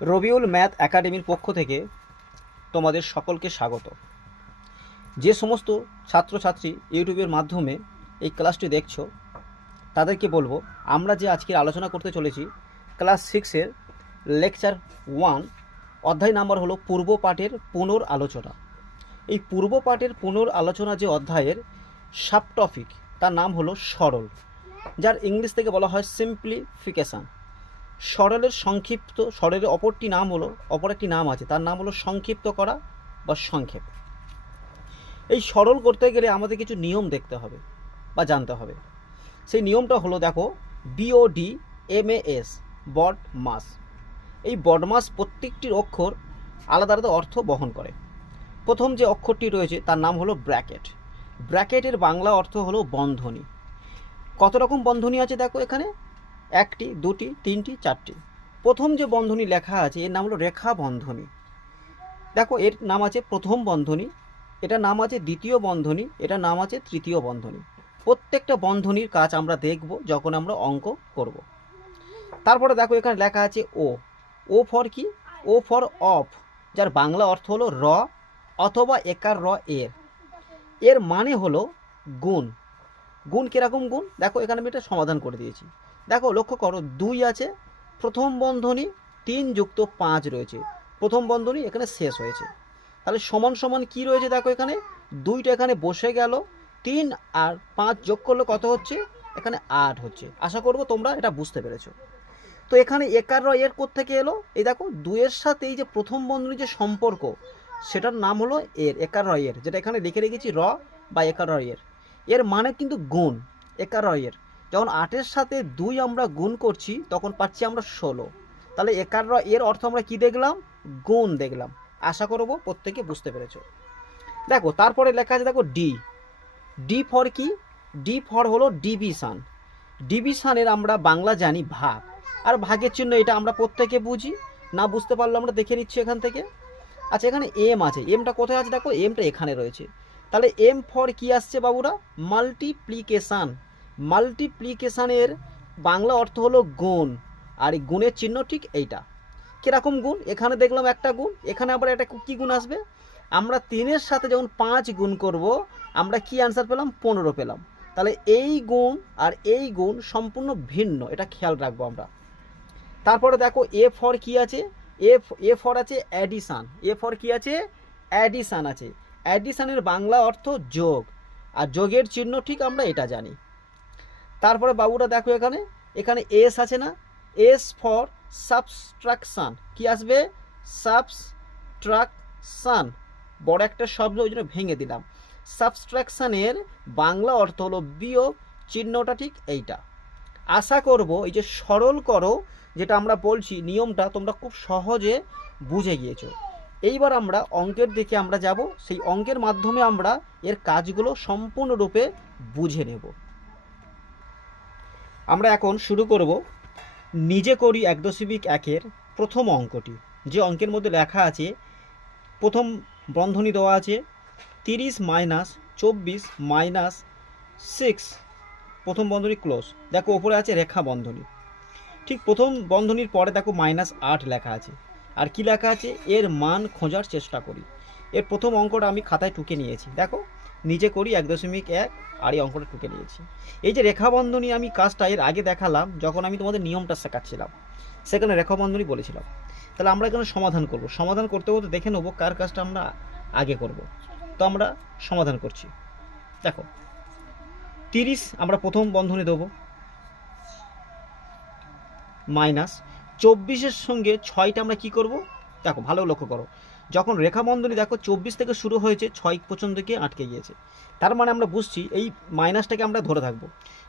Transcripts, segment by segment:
Rabiul math একাডেমির পক্ষ থেকে তোমাদের সকলকে স্বাগত। যে সমস্ত ছাত্রছাত্রী ইউটিউবের মাধ্যমে এই ক্লাসটি দেখছ, তাদেরকে বলব, আমরা যে আজকের আলোচনা করতে চলেছি, ক্লাস সিক্সের লেকচার ওয়ান, অধ্যায় নাম্বার হলো পূর্ব পাঠের পুনর আলোচনা এই পূর্ব পাঠের পুনর আলোচনা যে অধ্যায়ের সাব টপিক তার নাম হলো সরল, যার ইংলিশ থেকে বলা হয় সিম্পলিফিকেশান সরলের সংক্ষিপ্ত, সরলের অপরটি নাম হলো, অপর একটি নাম আছে, তার নাম হলো সংক্ষিপ্ত করা বা সংক্ষেপ। এই সরল করতে গেলে আমাদের কিছু নিয়ম দেখতে হবে বা জানতে হবে। সেই নিয়মটা হলো দেখো BOD M S BODMAS. এই বডমাস প্রত্যেকটির অক্ষর আলাদা আলাদা অর্থ বহন করে। প্রথম যে অক্ষরটি রয়েছে, তার নাম হলো ব্র্যাকেট। ব্র্যাকেটের বাংলা অর্থ হলো বন্ধনী। কত রকম বন্ধনী আছে দেখো এখানে? একটি, দুটি, তিনটি, চারটি। প্রথম যে বন্ধনী লেখা আছে, এর নাম হলো রেখা বন্ধনী। দেখো, এর নাম আছে প্রথম বন্ধনী এটা নাম আছে দ্বিতীয় বন্ধনী এটা নাম আছে তৃতীয় বন্ধনী। প্রত্যেকটা বন্ধনীর কাজ আমরা দেখব যখন আমরা অঙ্ক করব। তারপরে দেখো, এখানে লেখা আছে ও। ও ফর কি? ও ফর অফ, যার বাংলা অর্থ হলো র অথবা একার র এর। এর মানে হলো গুণ। গুণ কীরকম গুণ? দেখো, এখানে আমি এটা সমাধান করে দিয়েছি। দেখো, লক্ষ্য করো, দুই আছে, প্রথম বন্ধনী, তিন যুক্ত পাঁচ রয়েছে। প্রথম বন্ধনী এখানে শেষ হয়েছে। তাহলে সমান সমান কি রয়েছে দেখো এখানে? দুইটা এখানে বসে গেল, তিন আর পাঁচ যোগ করলে কত হচ্ছে? এখানে আট হচ্ছে। আশা করব তোমরা এটা বুঝতে পেরেছ। তো এখানে একার র এর থেকে এলো? এই দেখো, দুইয়ের সাথে এই যে প্রথম বন্ধনীর যে সম্পর্ক, সেটার নাম হলো এর, একার র এর, যেটা এখানে লিখে রেখেছি র বা একার র এর। মানে কিন্তু গুণ, একার র এর। যখন আটের সাথে দুই আমরা গুণ করছি, তখন পাচ্ছি আমরা ষোলো। তাহলে একার এর অর্থ আমরা কি দেখলাম? গুণ দেখলাম। আশা করব প্রত্যেকে বুঝতে পেরেছ। দেখো, তারপরে লেখা আছে, দেখো ডি ডি ফর কি? ডি ফর হলো ডিভিশন ডিভিশনের আমরা বাংলা জানি ভাগ। আর ভাগের চিহ্ন এটা আমরা প্রত্যেকে বুঝি। না বুঝতে পারলে আমরা দেখে নিচ্ছি এখান থেকে। আচ্ছা এখানে এম আছে। এমটা কোথায় আছে? দেখো এমটা এখানে রয়েছে। তাহলে এম ফর কি আসছে বাবুরা? মাল্টিপ্লিকেশান মাল্টিপ্লিকেশানের বাংলা অর্থ হলো গুণ, আর এই গুণের চিহ্ন ঠিক এইটা। কীরকম গুণ? এখানে দেখলাম একটা গুণ, এখানে আবার একটা কী গুণ আসবে? আমরা তিনের সাথে যখন পাঁচ গুণ করব, আমরা কি অ্যান্সার পেলাম? পনেরো পেলাম। তাহলে এই গুণ আর এই গুণ সম্পূর্ণ ভিন্ন, এটা খেয়াল রাখব আমরা। তারপরে দেখো, এ ফর কি আছে? এ এ ফর আছে অ্যাডিশান এ ফর কি আছে? অ্যাডিশান আছে। অ্যাডিশানের বাংলা অর্থ যোগ। আর যোগের চিহ্ন ঠিক আমরা এটা জানি। তারপরে বাবুরা দেখো এখানে। এখানে এস আছে না? এস ফর সাবস্ট্রাকশান কি আসবে? সাবস্ট্রাকশান বড় একটা শব্দ, ওই জন্য ভেঙে দিলাম। সাবস্ট্রাকশানের বাংলা অর্থ হলো বিয়োগ, চিহ্নটা ঠিক এইটা। আশা করব এই যে সরল করো, যেটা আমরা বলছি, নিয়মটা তোমরা খুব সহজে বুঝে গিয়েছো। এইবার আমরা অঙ্কের দিকে আমরা যাব। সেই অঙ্কের মাধ্যমে আমরা এর কাজগুলো সম্পূর্ণরূপে বুঝে নেব। আমরা এখন শুরু করব নিজে করি এক দশমিক একের প্রথম অঙ্কটি। যে অঙ্কের মধ্যে লেখা আছে, প্রথম বন্ধনী দেওয়া আছে, তিরিশ মাইনাস চব্বিশ মাইনাস সিক্স। প্রথম বন্ধনী ক্লোজ। দেখো, ওপরে আছে রেখা বন্ধনী। ঠিক প্রথম বন্ধনীর পরে দেখো মাইনাস আট লেখা আছে। আর কি লেখা আছে? এর মান খোঁজার চেষ্টা করি। এর প্রথম অঙ্কটা আমি খাতায় টুকে নিয়েছি। দেখো নিজে করি এক দশমিক এক, আর এই অঙ্কটা টুকে নিয়েছি। এই যে রেখা বন্ধনী আমি কাজটা এর আগে দেখালাম, যখন আমি তোমাদের নিয়মটা শেখাচ্ছিলাম, সেখানে রেখা বন্ধনী বলেছিলাম। তাহলে আমরা এখানে সমাধান করব। সমাধান করতে করতে দেখে নেব কার কাজটা আমরা আগে করব। তো আমরা সমাধান করছি। দেখো, তিরিশ আমরা প্রথম বন্ধনী দেবো, মাইনাস। চব্বিশের সঙ্গে ছয়টা আমরা কি করব? দেখো, ভালো লক্ষ্য করো। যখন রেখা বন্ধনী দেখো চব্বিশ থেকে শুরু হয়েছে, ছয় পর্যন্ত গিয়ে আটকে গিয়েছে। তার মানে আমরা বুঝছি এই মাইনাসটাকে আমরা ধরে থাকব।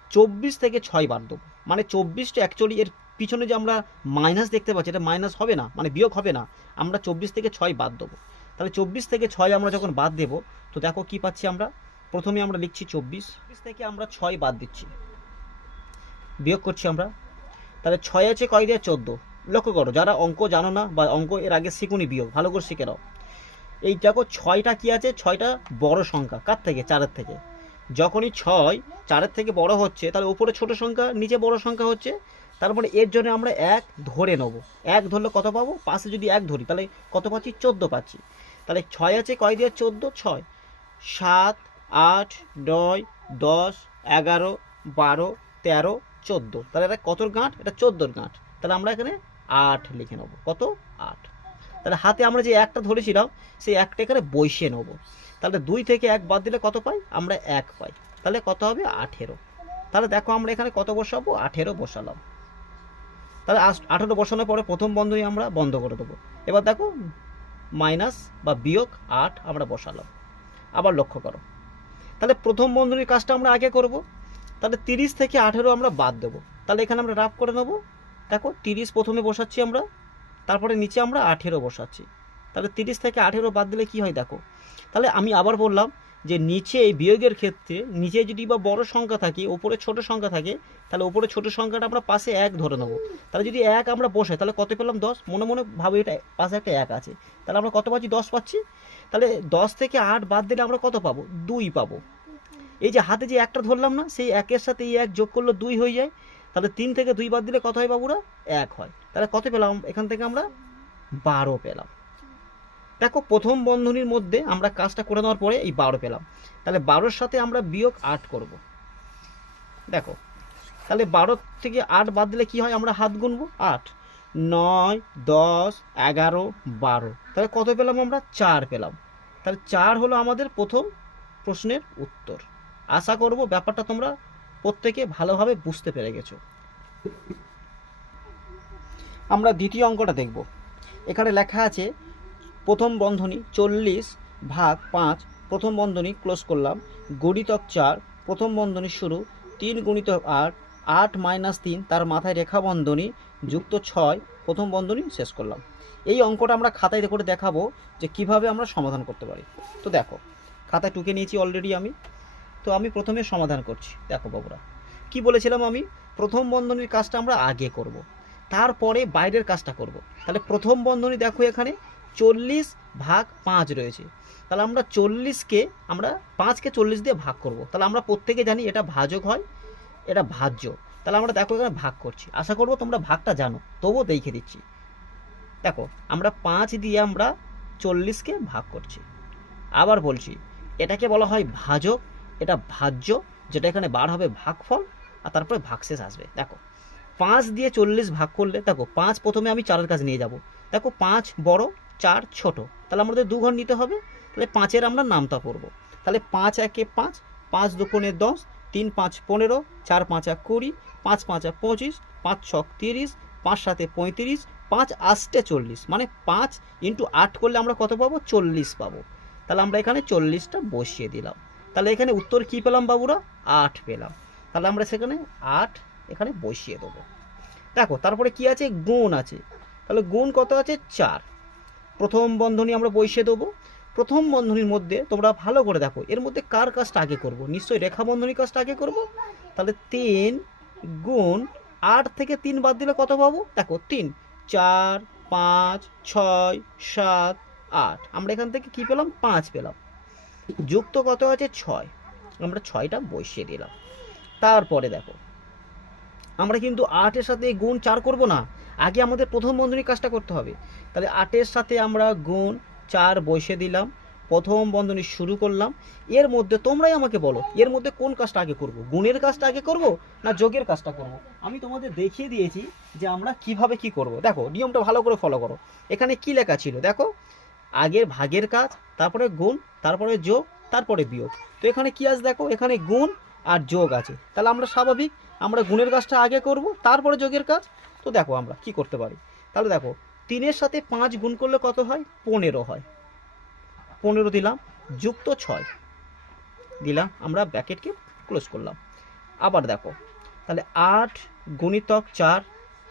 চব্বিশ থেকে ছয় বাদ দেবো। মানে চব্বিশটা অ্যাকচুয়ালি এর পিছনে যে আমরা মাইনাস দেখতে পাচ্ছি, এটা মাইনাস হবে না মানে বিয়োগ হবে না, আমরা চব্বিশ থেকে ছয় বাদ দেবো। তাহলে চব্বিশ থেকে ছয় আমরা যখন বাদ দেবো, তো দেখো কি পাচ্ছি আমরা? প্রথমে আমরা লিখছি চব্বিশ। চব্বিশ থেকে আমরা ছয় বাদ দিচ্ছি। বিয়োগ করছি আমরা। তাহলে ছয় আছে কয় দিয়ে? চোদ্দ। লক্ষ্য করো, যারা অঙ্ক জানো না বা অঙ্ক এর আগে শিখুনি বিয়োগ, ভালো করে শিখে নাও। এই দেখো ছয়টা কি আছে? ছয়টা বড় সংখ্যা। কার থেকে? চারের থেকে। যখনই ছয় চারের থেকে বড় হচ্ছে, তাহলে উপরে ছোট সংখ্যা, নিচে বড় সংখ্যা হচ্ছে। তারপরে এর জন্য আমরা এক ধরে নেব। এক ধরলে কত পাবো? পাশে যদি এক ধরি, তাহলে কত পাচ্ছি? চোদ্দ পাচ্ছি। তাহলে ছয় আছে কয় দিয়ে? চোদ্দ, ছয়। সাত, আট, নয়, দশ, এগারো, বারো, তেরো, চোদ্দ। তাহলে এটা কতর গাঁট? এটা চোদ্দোর গাঁট। তাহলে আমরা এখানে আট লিখে নেব। কত? আট। তাহলে হাতে আমরা যে একটা ধরেছিলাম, সেই একটা এখানে বসিয়ে নেব। তাহলে দুই থেকে এক বাদ দিলে কত পাই? আমরা এক পাই। তাহলে কত হবে? আঠেরো। তাহলে দেখো আমরা এখানে কত বসাবো? আঠেরো বসালাম। তাহলে আঠেরো বসানোর পরে প্রথম বন্ধনী আমরা বন্ধ করে দেবো। এবার দেখো, মাইনাস বা বিয়োগ আট আমরা বসালাম। আবার লক্ষ্য করো। তাহলে প্রথম বন্ধনীর কাজটা আমরা আগে করব। তাহলে তিরিশ থেকে আঠেরো আমরা বাদ দেবো। তাহলে এখানে আমরা রাফ করে নেব। দেখো, তিরিশ প্রথমে বসাচ্ছি আমরা, তারপরে নিচে আমরা আঠেরো বসাচ্ছি। তাহলে তিরিশ থেকে আঠেরো বাদ দিলে কি হয় দেখো? তাহলে আমি আবার বললাম যে নিচে এই বিয়োগের ক্ষেত্রে নিচে যদি বা বড় সংখ্যা থাকে, ওপরে ছোট সংখ্যা থাকে, তাহলে ওপরে ছোট সংখ্যাটা আমরা পাশে এক ধরে নেব। তাহলে যদি এক আমরা বসে, তাহলে কত পেলাম? দশ। মনে মনে ভাবে এটা পাশে একটা এক আছে। তাহলে আমরা কত পাচ্ছি? দশ পাচ্ছি। তাহলে দশ থেকে আট বাদ দিলে আমরা কত পাবো? দুই পাবো। এই যে হাতে যে একটা ধরলাম না, সেই একের সাথে এই এক যোগ করলে দুই হয়ে যায়। তাহলে তিন থেকে দুই বাদ দিলে কত হয় বাবুরা? এক হয়। তাহলে কত পেলাম? এখান থেকে আমরা বারো পেলাম। দেখো, প্রথম বন্ধনীর মধ্যে আমরা কাজটা করে নেওয়ার পরে এই বারো পেলাম। তাহলে বারোর সাথে আমরা বিয়োগ আট করব। দেখো, তাহলে বারো থেকে আট বাদ দিলে কি হয়? আমরা হাত গুনবো আট। নয়, দশ, এগারো, বারো। তাহলে কত পেলাম আমরা? চার পেলাম। তাহলে চার হলো আমাদের প্রথম প্রশ্নের উত্তর। আশা করব ব্যাপারটা তোমরা প্রত্যেকে ভালোভাবে বুঝতে পেরে গেছো। আমরা দ্বিতীয় অঙ্কটা দেখব। এখানে লেখা আছে, প্রথম বন্ধনী চল্লিশ ভাগ পাঁচ, প্রথম বন্ধনী ক্লোজ করলাম, গণিতক চার, প্রথম বন্ধনী শুরু তিন গুণিতক আট আট মাইনাস তিন, তার মাথায় রেখা বন্ধনী যুক্ত ছয়, প্রথম বন্ধনী শেষ করলাম। এই অঙ্কটা আমরা খাতায় করে দেখাবো যে কীভাবে আমরা সমাধান করতে পারি। তো দেখো, খাতায় টুকে নিয়েছি অলরেডি আমি। তো আমি প্রথমে সমাধান করছি। দেখো বাবুরা, কি বলেছিলাম আমি? প্রথম বন্ধনীর কাজটা আমরা আগে করব। তারপরে বাইরের কাজটা করব। তাহলে প্রথম বন্ধনী দেখো এখানে, চল্লিশ ভাগ পাঁচ রয়েছে। তাহলে আমরা চল্লিশকে, আমরা পাঁচকে চল্লিশ দিয়ে ভাগ করব। তাহলে আমরা প্রত্যেকে জানি এটা ভাজক হয়, এটা ভাজ্য। তাহলে আমরা দেখো এখানে ভাগ করছি। আশা করব তোমরা ভাগটা জানো, তবুও দেখে দিচ্ছি। দেখো, আমরা পাঁচ দিয়ে আমরা চল্লিশকে ভাগ করছি। আবার বলছি, এটাকে বলা হয় ভাজক। এটা ভাজ্য, যেটা এখানে বার হবে ভাগফল, আর তারপরে ভাগশেষ আসবে। দেখো, পাঁচ দিয়ে চল্লিশ ভাগ করলে, দেখো, পাঁচ প্রথমে আমি চারের কাছে নিয়ে যাব। দেখো, পাঁচ বড়, চার ছোট। তাহলে আমাদের দু ঘর নিতে হবে, তাহলে পাঁচের আমরা নামতা পড়ব। তাহলে পাঁচ একে পাঁচ পাঁচ দুকোণে দশ, তিন পাঁচ পনেরো, চার পাঁচ এক কুড়ি, পাঁচ পাঁচ এক পঁচিশ, পাঁচ ছক তিরিশ, পাঁচ সাতে পঁয়ত্রিশ, পাঁচ আষ্টে চল্লিশ। মানে পাঁচ ইন্টু আট করলে আমরা কত পাবো? চল্লিশ পাবো। তাহলে আমরা এখানে চল্লিশটা বসিয়ে দিলাম। তাহলে এখানে উত্তর কী পেলাম বাবুরা? আট পেলাম। তাহলে আমরা সেখানে আট এখানে বসিয়ে দেবো। দেখো, তারপরে কি আছে? গুণ আছে। তাহলে গুণ কত আছে? চার। প্রথম বন্ধনী আমরা বসিয়ে দেবো। প্রথম বন্ধনীর মধ্যে তোমরা ভালো করে দেখো, এর মধ্যে কার কাজটা আগে করব? নিশ্চয়ই রেখা বন্ধনীর কাজটা আগে করব? তাহলে তিন গুণ আট থেকে তিন বাদ দিলে কত পাবো? দেখো, তিন। চার, পাঁচ, ছয়, সাত, আট। আমরা এখান থেকে কি পেলাম? পাঁচ পেলাম। যুক্ত কত আছে? ছয়। আমরা ছয়টা বসিয়ে দিলাম। তারপরে দেখো, আমরা কিন্তু আটের সাথে গুণ চার করব না। আগে আমাদের প্রথম বন্ধনীর কাজটা করতে হবে। তাহলে আটের সাথে আমরা গুণ চার বসিয়ে দিলাম। প্রথম বন্ধনী শুরু করলাম। এর মধ্যে তোমরাই আমাকে বলো, এর মধ্যে কোন কাজটা আগে করব? গুণের কাজটা আগে করব না যোগের কাজটা করব? আমি তোমাদের দেখিয়ে দিয়েছি যে আমরা কীভাবে কি করব। দেখো, নিয়মটা ভালো করে ফলো করো। এখানে কি লেখা ছিল? দেখো আগের ভাগের কাজ, তারপরে গুণ, তারপরে যোগ, তারপরে বিয়োগ। তো এখানে কি আছে দেখো? এখানে গুণ আর যোগ আছে। তাহলে আমরা স্বাভাবিক, আমরা গুণের কাজটা আগে করব, তারপরে যোগের কাজ। তো দেখো আমরা কি করতে পারি? তাহলে দেখো, তিনের সাথে পাঁচ গুণ করলে কত হয়? পনেরো হয়। পনেরো দিলাম, যুক্ত ছয়। দিলাম, আমরা ব্যাকেটকে ক্লোজ করলাম। আবার দেখো, তাহলে আট গুণিতক চার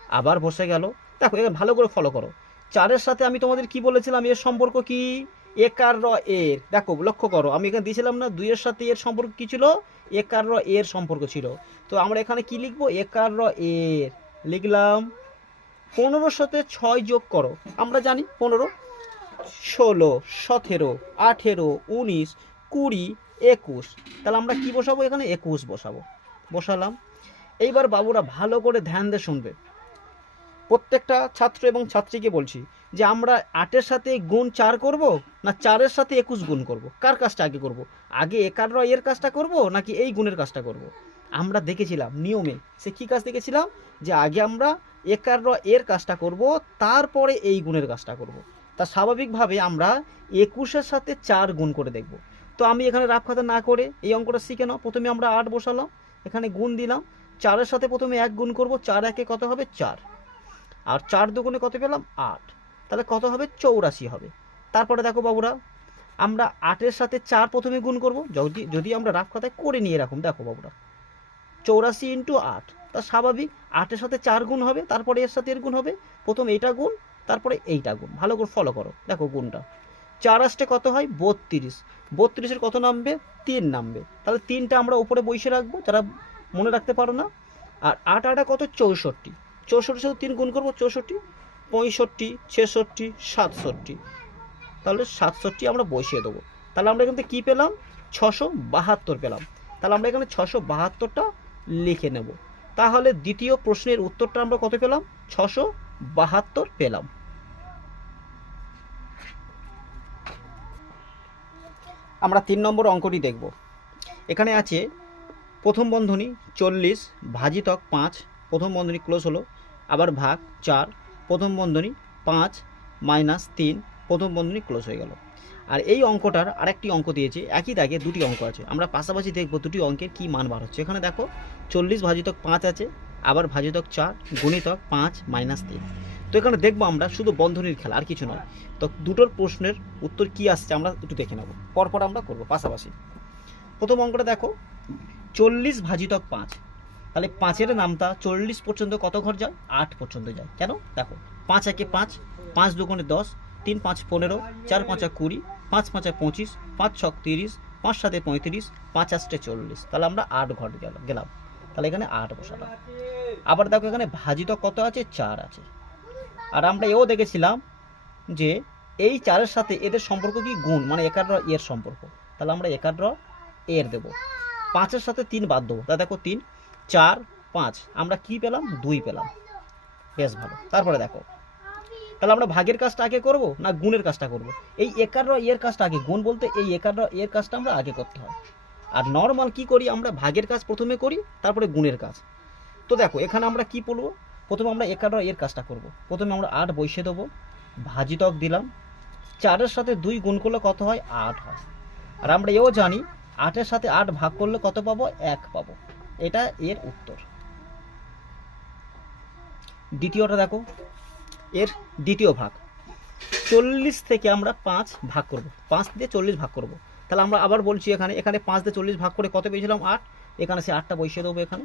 আবার বসে গেল। দেখো এখানে ভালো করে ফলো করো। চারের সাথে আমি তোমাদের কি বলেছিলাম? এর সম্পর্ক কি? একার র এর? দেখো, লক্ষ্য করো, আমি এখানে দিয়েছিলাম না, দুইয়ের সাথে এর সম্পর্ক কি ছিল? একার র এর সম্পর্ক ছিল। তো আমরা এখানে কি লিখব? একার র এর। লিখলাম, পনেরোর সাথে ছয় যোগ করো। আমরা জানি পনেরো, ষোলো, সতেরো, আঠেরো, উনিশ, কুড়ি, একুশ। তাহলে আমরা কি বসাবো এখানে? একুশ বসাবো। বসালাম। এইবার বাবুরা ভালো করে ধ্যান দিয়ে শুনবে। প্রত্যেকটা ছাত্র এবং ছাত্রীকে বলছি যে আমরা আটের সাথে গুণ চার করব না চারের সাথে একুশ গুণ করব? কার কাজটা আগে করব? আগে একার এর কাজটা করব নাকি এই গুণের কাজটা করব? আমরা দেখেছিলাম নিয়মে, সে কী কাজ দেখেছিলাম? যে আগে আমরা একার এর কাজটা করব, তারপরে এই গুণের কাজটা করব। তা স্বাভাবিকভাবে আমরা একুশের সাথে চার গুণ করে দেখব। তো আমি এখানে রাফ খাতা না করে এই অঙ্কটা শিখে নাও। প্রথমে আমরা আট বসালাম, এখানে গুণ দিলাম। চারের সাথে প্রথমে এক গুণ করব, চার একে কত হবে? চার। আর চার দুগুণে কত পেলাম? আট। তাহলে কত হবে? চৌরাশি হবে। তারপরে দেখো বাবুরা, আমরা আটের সাথে চার প্রথমে গুণ করব। যদি যদি আমরা রাফ খাতায় করে নিয়ে রাখুন, দেখো বাবুরা। চৌরাশি ইন্টু আট, তা স্বাভাবিক আটের সাথে চার গুণ হবে, তারপরে এর সাথে এর গুণ হবে। প্রথম এইটা গুণ, তারপরে এইটা গুণ। ভালো করে ফলো করো, দেখো গুণটা। চার আসতে কত হয়? বত্রিশ। বত্রিশের কত নামবে? তিন নামবে। তাহলে তিনটা আমরা উপরে বসে রাখব, যারা মনে রাখতে পারো না। আর আট আটা কত? চৌষট্টি। চৌষট্টির সাথে তিন গুণ করব চৌষট্টি, পঁয়ষট্টি, ছেষট্টি, সাতষট্টি। তাহলে সাতষট্টি আমরা বসিয়ে দেবো। তাহলে আমরা এখান থেকে কী পেলাম? ছশো বাহাত্তর পেলাম। তাহলে আমরা এখানে ছশো বাহাত্তরটা লিখে নেব। তাহলে দ্বিতীয় প্রশ্নের উত্তরটা আমরা কত পেলাম? ছশো বাহাত্তর পেলাম। আমরা তিন নম্বর অঙ্কটি দেখব। এখানে আছে, প্রথম বন্ধনী চল্লিশ, ভাজিতক পাঁচ প্রথম বন্ধনী ক্লোজ হলো, আবার ভাগ চার, প্রথম বন্ধনী পাঁচ মাইনাস তিন, প্রথম বন্ধনী ক্লোজ হয়ে গেল। আর এই অঙ্কটার আরেকটি অঙ্ক দিয়েছে, একই দাগে দুটি অঙ্ক আছে। আমরা পাশাপাশি দেখব দুটি অঙ্কের কী মান বার হচ্ছে। এখানে দেখো, চল্লিশ ভাজিতক পাঁচ আছে, আবার ভাজিতক চার, গুণিতক পাঁচ মাইনাস তিন। তো এখানে দেখব আমরা শুধু বন্ধনীর খেলা, আর কিছু নয়। তো দুটোর প্রশ্নের উত্তর কি আসছে আমরা একটু দেখে নেব। পরপর আমরা করব পাশাপাশি। প্রথম অঙ্কটা দেখো, চল্লিশ ভাজিতক পাঁচ তাহলে পাঁচের নামটা চল্লিশ পর্যন্ত কত ঘর যায়? আট পর্যন্ত যায়। কেন? দেখো, পাঁচ একে পাঁচ পাঁচ দুগুণে দশ, তিন পাঁচ পনেরো, চার পাঁচা কুড়ি, পাঁচ পাঁচা পঁচিশ, পাঁচ ছক তিরিশ, পাঁচ সাতে পঁয়ত্রিশ, পাঁচ আষ্টে চল্লিশ। তাহলে আমরা আট ঘর গেল গেলাম। তাহলে এখানে আট বসালাম। আবার দেখো এখানে ভাজিতক কত আছে? চার আছে। আর আমরা এও দেখেছিলাম যে এই চারের সাথে এদের সম্পর্ক কি? গুণ মানে একার এর সম্পর্ক। তাহলে আমরা একার এর দেবো। পাঁচের সাথে তিন বাদ দেবো। তা দেখো তিন চার, পাঁচ। আমরা কি পেলাম? দুই পেলাম। বেশ ভালো। তারপরে দেখো। তাহলে আমরা ভাগের কাজটা আগে করব না গুণের কাজটা করব? এই একার এর কাজটা আগে। গুণ বলতে এই একার এর কাজটা আমরা আগে করতে হয়। আর নর্মাল কি করি? আমরা ভাগের কাজ প্রথমে করি, তারপরে গুণের কাজ। তো দেখো, এখানে আমরা কি পড়ব প্রথমে আমরা একার এর কাজটা করব। প্রথমে আমরা আট বসিয়ে দেবো। ভাজিতক দিলাম। চারের সাথে দুই গুণ করলে কত হয়? আট হয়। আর আমরা এও জানি, আটের সাথে আট ভাগ করলে কত পাবো? এক পাবো। এটা এর উত্তর। দ্বিতীয়টা দেখো। এর দ্বিতীয় ভাগ। চল্লিশ থেকে আমরা পাঁচ ভাগ করব। পাঁচ দিয়ে চল্লিশ ভাগ করব। তাহলে আমরা আবার বলছি এখানে এখানে পাঁচ দিয়ে চল্লিশ ভাগ করে কত পেয়েছিলাম? আট। এখানে সে আটটা বসিয়ে দেবো এখানে।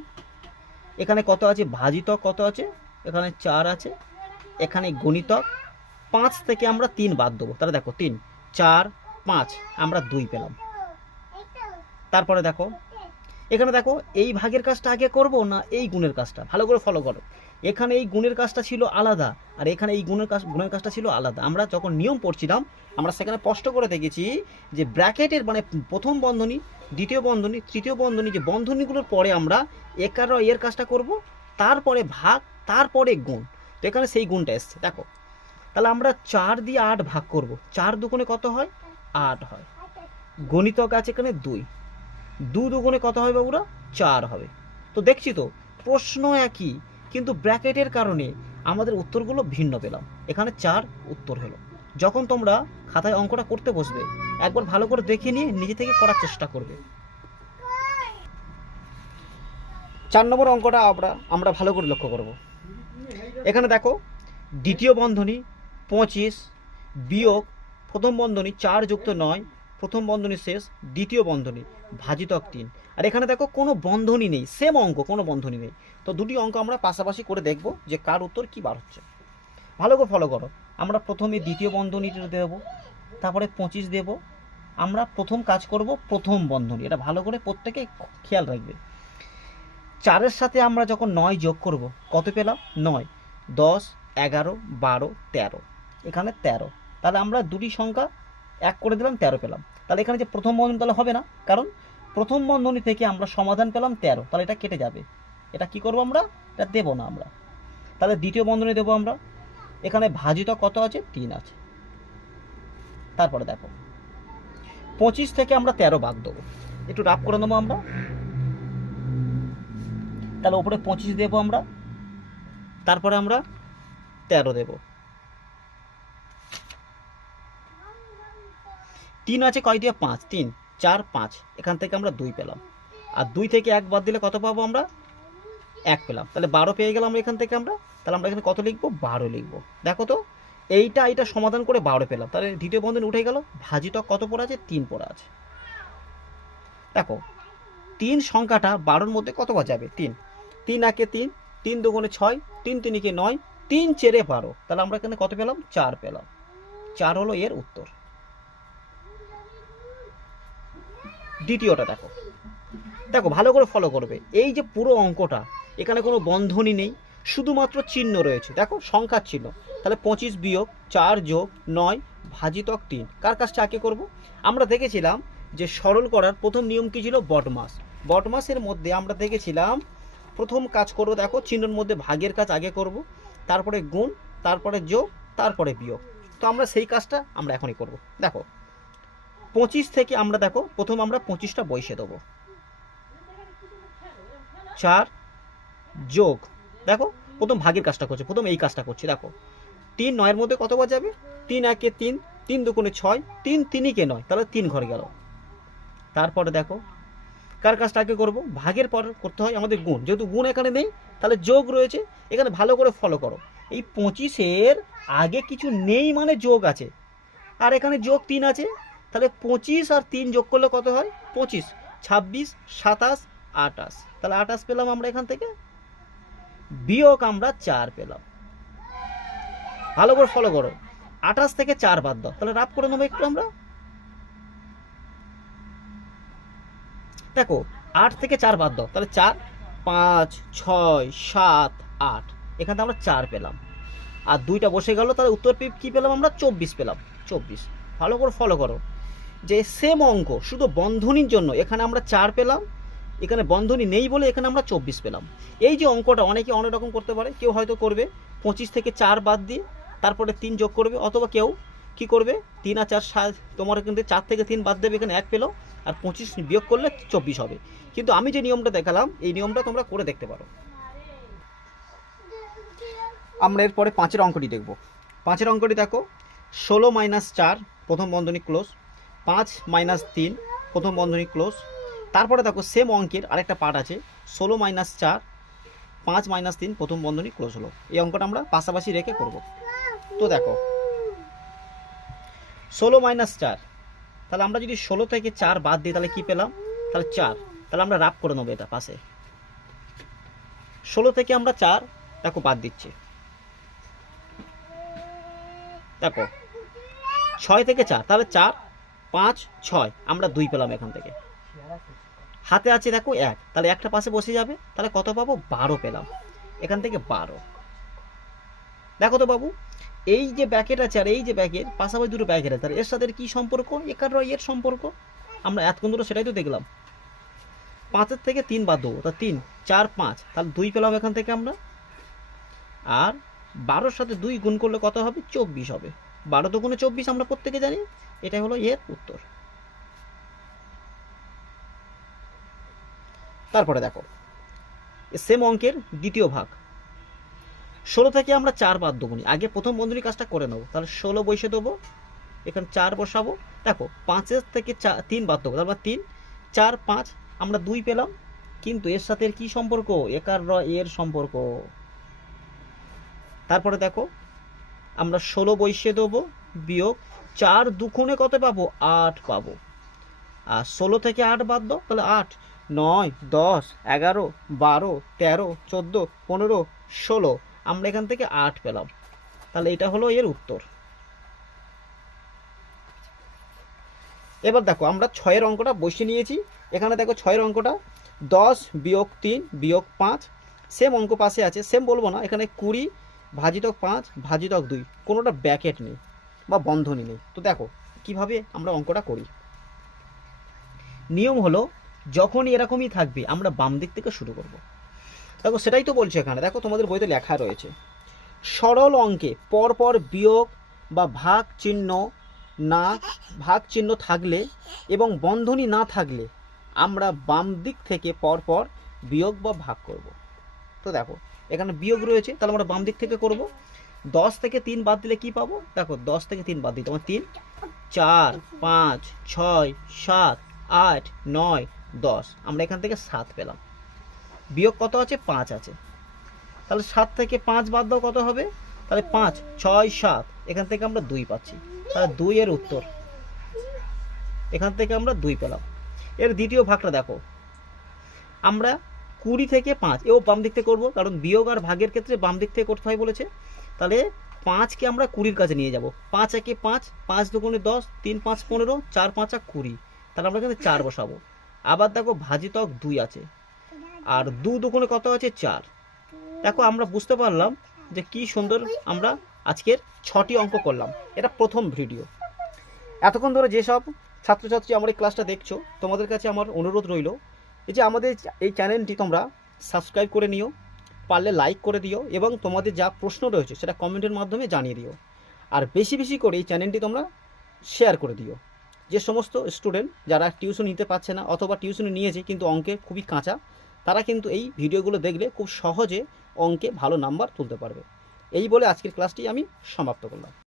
এখানে কত আছে? ভাজিতক কত আছে? এখানে চার আছে। এখানে গণিতক। পাঁচ থেকে আমরা তিন বাদ দেবো। তাহলে দেখো, তিন, চার, পাঁচ, আমরা দুই পেলাম। তারপরে দেখো এখানে দেখো, এই ভাগের কাজটা আগে করব না এই গুণের কাজটা? ভালো করে ফলো করো। এখানে এই গুণের কাজটা ছিল আলাদা, আর এখানে এই গুণের কাজ গুণের কাজটা ছিল আলাদা। আমরা যখন নিয়ম পড়ছিলাম, আমরা সেখানে স্পষ্ট করে দেখেছি যে ব্র্যাকেটের মানে প্রথম বন্ধনী, দ্বিতীয় বন্ধনী, তৃতীয় বন্ধনী যে বন্ধনীগুলোর পরে আমরা একার এর কাজটা করব, তারপরে ভাগ, তারপরে গুণ। তো এখানে সেই গুণটা এসছে। দেখো, তাহলে আমরা চার দিয়ে আট ভাগ করব। চার দুগুণে কত হয়? আট হয়। গণিতক আছে এখানে দুই। দু দুগুণে কত হবে বাবুরা? চার হবে। তো দেখছি তো, প্রশ্ন একই, কিন্তু ব্র্যাকেটের কারণে আমাদের উত্তরগুলো ভিন্ন পেলাম। এখানে চার উত্তর হলো। যখন তোমরা খাতায় অঙ্কটা করতে বসবে, একবার ভালো করে দেখে নিয়ে নিজে থেকে করার চেষ্টা করবে। চার নম্বর অঙ্কটা আমরা আমরা ভালো করে লক্ষ্য করব। এখানে দেখো, দ্বিতীয় বন্ধনী পঁচিশ, বিয়োগ প্রথম বন্ধনী চার যুক্ত নয় প্রথম বন্ধনী শেষ, দ্বিতীয় বন্ধনী, ভাজিতক তিন। আর এখানে দেখো কোনো বন্ধনী নেই সেম অঙ্ক, কোনো বন্ধনী নেই। তো দুটি অঙ্ক আমরা পাশাপাশি করে দেখব যে কার উত্তর কী বার হচ্ছে। ভালো করে ফলো করো। আমরা প্রথমে দ্বিতীয় বন্ধনীটা দেবো, তারপরে পঁচিশ দেব। আমরা প্রথম কাজ করব প্রথম বন্ধনী। এটা ভালো করে প্রত্যেকে খেয়াল রাখবে। চারের সাথে আমরা যখন নয় যোগ করব, কত পেলাম? নয়। দশ, এগারো, বারো, তেরো। এখানে তেরো। তাহলে আমরা দুটি সংখ্যা এক করে দিলাম, তেরো পেলাম। তাহলে এখানে যে প্রথম বন্ধনী তাহলে হবে না, কারণ প্রথম বন্ধনী থেকে আমরা সমাধান পেলাম তেরো, তাহলে এটা কেটে যাবে। এটা কি করব আমরা? এটা দেবো না আমরা। তাহলে দ্বিতীয় বন্ধনী দেবো আমরা। এখানে ভাজিত কত আছে? তিন আছে। তারপরে দেখো, পঁচিশ থেকে আমরা তেরো বাদ দেবো। একটু রাফ করে নেব আমরা। তাহলে ওপরে পঁচিশ দেবো আমরা। তারপরে আমরা তেরো দেব। তিন আছে কয় দিয়ে পাঁচ? তিন। চার, পাঁচ। এখান থেকে আমরা দুই পেলাম। আর দুই থেকে এক বাদ দিলে কত পাবো আমরা? এক পেলাম। তাহলে বারো পেয়ে গেলাম এখান থেকে আমরা। তাহলে আমরা এখানে কত লিখব? বারো লিখব। দেখো তো, এইটা এইটা সমাধান করে বারো পেলাম। তাহলে দ্বিতীয় বন্ধন উঠে গেল। ভাজিটা কত পড়ে আছে? তিন পড়ে আছে। দেখো, তিন সংখ্যাটা বারোর মধ্যে কতবার যাবে? তিন। তিন একে তিন তিন দুগুণে ছয়, তিন তিনিকে নয়, তিন চেরে বারো। তাহলে আমরা এখানে কত পেলাম? চার পেলাম। চার হলো এর উত্তর। দ্বিতীয়টা দেখো। দেখো, ভালো করে ফলো করবে। এই যে পুরো অঙ্কটা, এখানে কোনো বন্ধনী নেই, শুধুমাত্র চিহ্ন রয়েছে। দেখো, সংখ্যার চিহ্ন। তাহলে পঁচিশ বিয়োগ চার যোগ নয় ভাজিতক তিন। কার কাজটা আগে করব? আমরা দেখেছিলাম যে সরল করার প্রথম নিয়ম কি ছিল? বটমাস। বটমাসের মধ্যে আমরা দেখেছিলাম, প্রথম কাজ করব দেখো, চিহ্নের মধ্যে ভাগের কাজ আগে করব, তারপরে গুণ, তারপরে যোগ, তারপরে বিয়োগ। তো আমরা সেই কাজটা আমরা এখনই করব। দেখো পঁচিশ থেকে আমরা দেখো, প্রথম আমরা পঁচিশটা বসে দেবো। চার যোগ, দেখো, প্রথম ভাগের কাজটা করছে, প্রথম এই কাজটা করছে, দেখো। তিন নয়ের মধ্যে কতবার যাবে তিন একে তিন তিন দুগুণে ছয়, তিন তিনইকে নয়, তাহলে তিন ঘর গেল। তারপরে দেখো, কার কাজটা আগে করব? ভাগের পর করতে হয় আমাদের গুণ, যেহেতু গুণ এখানে নেই, তাহলে যোগ রয়েছে, এখানে ভালো করে ফলো করো। এই পঁচিশের আগে কিছু নেই মানে যোগ আছে, আর এখানে যোগ তিন আছে তাহলে পঁচিশ আর তিন যোগ করলে কত হয়? পঁচিশ। ছাব্বিশ, সাতাশ আটাশ তাহলে আটাশ পেলাম আমরা এখান থেকে। বিয়োগ আমরা চার পেলাম। ভালো করে ফলো করো। আঠাশ থেকে চার বাদ দাও। তাহলে রাফ করে নেব একটু আমরা। দেখো, আট থেকে চার বাদ দাও। তাহলে চার, পাঁচ, ছয়, সাত, আট। এখান থেকে আমরা চার পেলাম। আর দুইটা বসে গেল। তাহলে উত্তর কি পেলাম আমরা? চব্বিশ পেলাম। চব্বিশ। ভালো করে ফলো করো। যে সেম অঙ্ক, শুধু বন্ধনীর জন্য, এখানে আমরা চার পেলাম, এখানে বন্ধনী নেই বলে এখানে আমরা চব্বিশ পেলাম। এই যে অঙ্কটা অনেকে অনেক রকম করতে পারে, কেউ হয়তো করবে, পঁচিশ থেকে চার বাদ দিয়ে তারপরে তিন যোগ করবে, অথবা কেউ কি করবে, তিন আর চার সাত, তোমার কিন্তু চার থেকে তিন বাদ দেবে, এখানে এক পেল, আর পঁচিশ বিয়োগ করলে চব্বিশ হবে। কিন্তু আমি যে নিয়মটা দেখালাম, এই নিয়মটা তোমরা করে দেখতে পারো। আমরা এরপরে পাঁচের অঙ্কটি দেখব। পাঁচের অঙ্কটি দেখো, ষোলো মাইনাস চার, প্রথম বন্ধনী ক্লোজ পাঁচ মাইনাস তিন, প্রথম বন্ধনী ক্লোজ। তারপরে দেখো সেম অঙ্কের আরেকটা পার্ট আছে, ষোলো মাইনাস চার, পাঁচ মাইনাস তিন, প্রথম বন্ধনী ক্লোজ হলো। এই অঙ্কটা আমরা পাশাপাশি রেখে করব। তো দেখো, ষোলো মাইনাস চার, তাহলে আমরা যদি ষোলো থেকে চার বাদ দিই, তাহলে কি পেলাম? তাহলে চার। তাহলে আমরা রাপ করে নেব এটা পাশে। ষোলো থেকে আমরা চার, দেখো বাদ দিচ্ছি। দেখো, ছয় থেকে চার, তাহলে চার পাঁচ, ছয়। আমরা দুই পেলাম এখান থেকে। হাতে আছে দেখো এক। তাহলে একটা পাশে বসে যাবে। তাহলে কত পাবো? বারো পেলাম। এখান থেকে বারো। দেখো তো বাবু, এই যে ব্যাকেট আছে আর এই যে ব্যাকেট, পাশাপাশি দুটো ব্যাকেট আছে। এর সাথে কি সম্পর্ক? একার এর সম্পর্ক? আমরা এতক্ষণ ধরে সেটাই তো দেখলাম। পাঁচের থেকে তিন বাদ দেবো। তা তিন, চার, পাঁচ। তাহলে দুই পেলাম এখান থেকে আমরা। আর বারোর সাথে দুই গুণ করলে কত হবে? চব্বিশ হবে। বারো তো গুণে চব্বিশ আমরা প্রত্যেকে জানি। এটাই হলো এর উত্তর। তারপরে দেখো সেম অঙ্কের দ্বিতীয় ভাগ। ষোলো থেকে আমরা চার বাদ দেবো। আগে প্রথম বন্ধনী কাজটা করে নেব। তাহলে ষোলো বসে দেবো, এখানে চার বসাবো। দেখো, পাঁচের থেকে চা, তিন বাদ দেবো। তারপর তিন, চার, পাঁচ, আমরা দুই পেলাম। কিন্তু এর সাথে এর কি সম্পর্ক? একার র, এর সম্পর্ক। তারপরে দেখো, আমরা ষোলো বসিয়ে দেবো, বিয়োগ চার দুগুণে কত পাবো? আট পাবো। আর ষোলো থেকে আট বাদ দাও, তাহলে আট, নয়, দশ, এগারো, বারো, তেরো, চোদ্দ, পনেরো, ষোলো। আমরা এখান থেকে আট পেলাম। তাহলে এটা হলো এর উত্তর। এবার দেখো, আমরা ছয়ের অঙ্কটা বসে নিয়েছি। এখানে দেখো ছয়ের অঙ্কটা। দশ বিয়োগ তিন বিয়োগ পাঁচ সেম অঙ্ক পাশে আছে। সেম বলব না, এখানে কুড়ি ভাজিতক পাঁচ, ভাজিতক দুই, কোনোটা ব্যাকেট নেই। বা বন্ধনী নেই। তো দেখো, কীভাবে আমরা অঙ্কটা করি? নিয়ম হলো, যখনই এরকমই থাকবে, আমরা বাম দিক থেকে শুরু করব। দেখো, সেটাই তো বলছে এখানে। দেখো, তোমাদের বইতে লেখা রয়েছে, সরল অঙ্কে পরপর বিয়োগ বা ভাগ চিহ্ন না, ভাগ চিহ্ন থাকলে এবং বন্ধনী না থাকলে আমরা বাম দিক থেকে পরপর বিয়োগ বা ভাগ করব। তো দেখো, এখানে বিয়োগ রয়েছে, তাহলে আমরা বাম দিক থেকে করব। দশ থেকে তিন বাদ দিলে কি পাবো? দেখো, দশ থেকে তিন বাদ দিই, তোমার তিন, চার, পাঁচ, ছয়, সাত, আট, নয়, দশ। আমরা এখান থেকে সাত পেলাম। বিয়োগ কত আছে? পাঁচ আছে। তাহলে সাত থেকে পাঁচ বাদ দাও, কত হবে? তাহলে পাঁচ, ছয়, সাত। এখান থেকে আমরা দুই পাচ্ছি। তাহলে দুই এর উত্তর। এখান থেকে আমরা দুই পেলাম। এর দ্বিতীয় ভাগটা দেখো। আমরা কুড়ি থেকে পাঁচ, এও বাম দিক থেকে করব, কারণ বিয়োগ আর ভাগের ক্ষেত্রে বাম দিক থেকে করতে হয় বলেছে। তাহলে পাঁচকে আমরা কুড়ির কাছে নিয়ে যাব। পাঁচ একে পাঁচ পাঁচ দুগুণে দশ, তিন পাঁচ পনেরো, চার পাঁচ এক কুড়ি। তাহলে আমরা কিন্তু চার বসাবো। আবার দেখো ভাজি ত্বক দুই আছে। আর দু দুগুণে কত আছে? চার। দেখো আমরা বুঝতে পারলাম যে কি সুন্দর আমরা আজকের ছটি অঙ্ক করলাম। এটা প্রথম ভিডিও। এতক্ষণ ধরে যেসব ছাত্রছাত্রী আমার এই ক্লাসটা দেখছ, তোমাদের কাছে আমার অনুরোধ রইল, এই যে আমাদের এই চ্যানেলটি তোমরা সাবস্ক্রাইব করে নিও। পারলে লাইক করে দিও এবং তোমাদের যা প্রশ্ন রয়েছে সেটা কমেন্টের মাধ্যমে জানিয়ে দিও। আর বেশি বেশি করে এই চ্যানেলটি তোমরা শেয়ার করে দিও। যে সমস্ত স্টুডেন্ট যারা টিউশন নিতে পারছে না অথবা টিউশনি নিয়েছে কিন্তু অঙ্কে খুবই কাঁচা, তারা কিন্তু এই ভিডিওগুলো দেখলে খুব সহজে অঙ্কে ভালো নাম্বার তুলতে পারবে। এই বলে আজকের ক্লাসটি আমি সমাপ্ত করলাম।